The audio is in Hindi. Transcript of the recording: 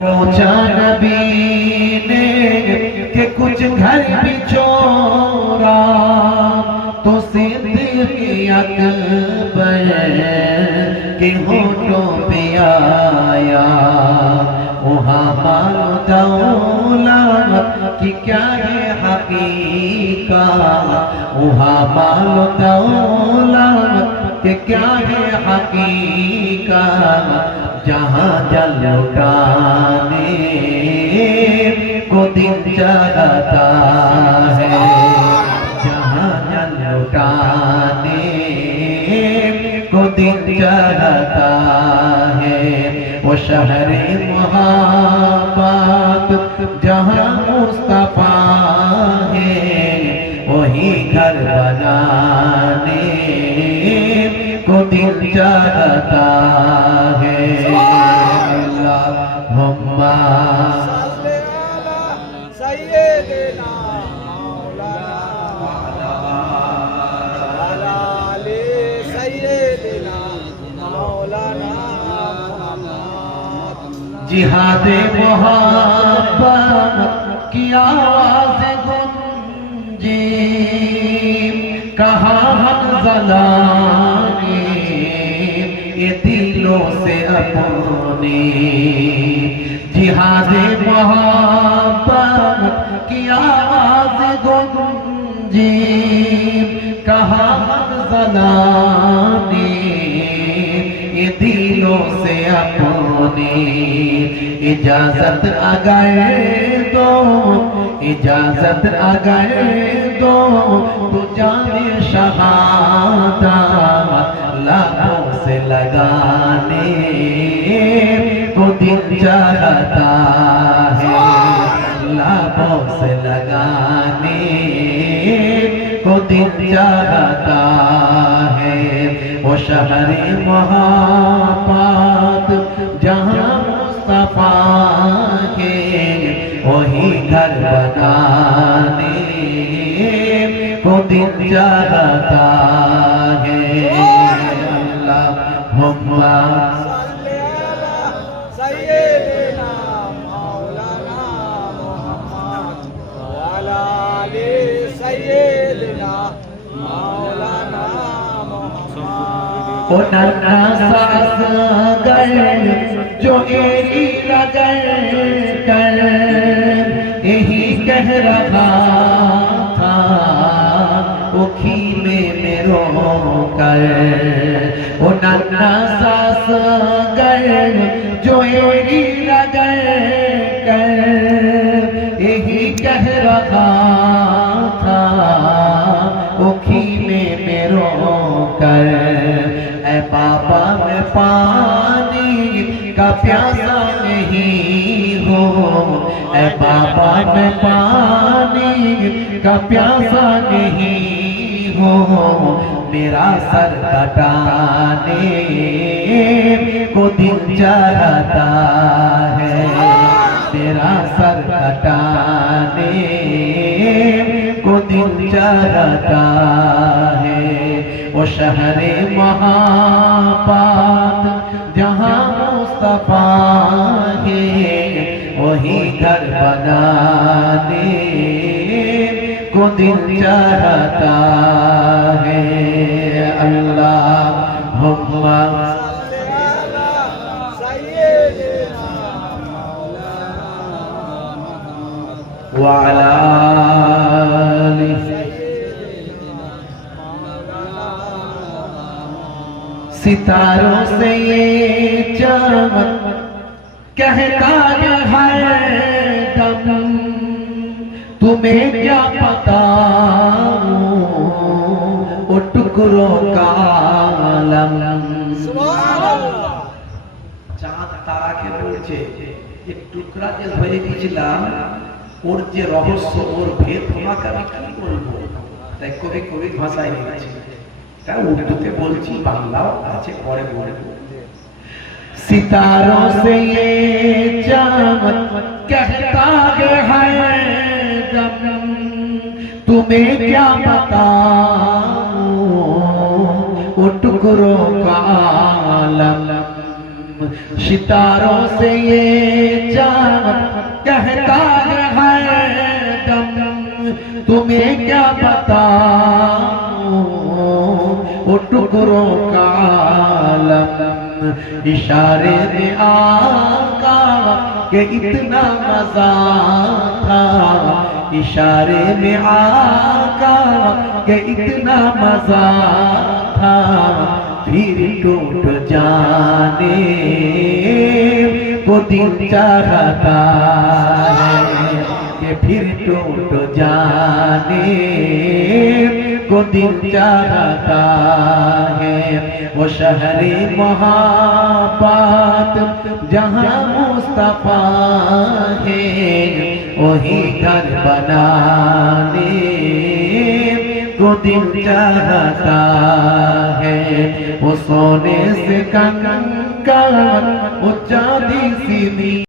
सोचा नबी ने कि कुछ घर भी छोड़ा तो सिद्दीक़ अकबर के होठों पे आया। वहाँ मालूम दौलत कि क्या है हकीकत, वहाँ मालूम दौलत कि क्या है हकीकत। जहाँ जल लुटाने को दिल चाहता है, जहाँ जल लुटाने को दिल चाहता है, वो शहरे मोहब्बत जहाँ मुस्तफा है, वही घर बनाने को दिल चाहता है। अल्लाहुम्मा सय्यिदना मौलाना अला आले सय्यिदना मौलाना जिहादे मोहब्बत की आवाज़ गूंजी, कहा हंज़ला ये दिलों से अपने। जिहादे मोहब्बत की आवाज़ गूंजी, कहा हंज़ला ने ये दिलों से अपने। इजाज़त अगर दो, इजाज़त अगर दो तो जाने शहादत लाखों से लगाने को दिल चाहता है, लाखों से लगाने को दिल चाहता है। वो शहरे मोहब्बत जहाँ मुस्तफा के, वही घर बनाने को दिल चाहता है। अल्लाहुम्मा सय्यिदना मौलाना मुहम्मद अला आले सय्यिदना मौलाना मुहम्मद। ओ नन्हा सास गए जो एरी रगड़ कर यही कह रहा था, वो खीले में रो कर। वो नन्हा सास गए जो एरी रगड़ कर यही कह रहा था, वो खीले में रो कर। ऐ बाबा मैं पानी का प्यासा नहीं हो, ऐ बाबा मैं पानी का प्यासा नहीं हो। मेरा सर कटाने को दिल चाहता है, मेरा सर कटाने को दिल चाहता है। वो शहरे मोहब्बत जहाँ मुस्तफा है, वही घर बनाने को दिल चाहता है। अल्लाहुम्मा सय्यिदना व अला आलि सितारों से ये चमक कहता है दम, तुम्हें क्या पता वो टुकड़ों का आलम। चाँद তারাকে বলছে যে টুকরা যে হয়ে গিয়েছিলাম, ওর যে রহস্য, ওর ভেদ তোমাকে আমি কি বলবো। তাই কবি কবি ভাষায় লিখছে, তাই উর্দুতে বলছি, বাংলাও আছে, পরে বলবো। सितारों से ये चमक कहता है दम, तुम्हें क्या बताऊं वो टुकड़ों का आलम। सितारों से ये चाँद कहता है दम, तुम्हें क्या बताऊं वो टुकड़ों का आलम। इशारे में आका के इतना मजा था, इशारे में आका के इतना मजा था, फिर टूट जाने को दिल चाहता है, कि फिर टूट जाने को दिल चाहता है। वो शहरे मोहब्बत जहाँ मुस्तफा है, वही घर बनाने को दिल चाहता है। वो सोने से कंकर, वो चांदी सी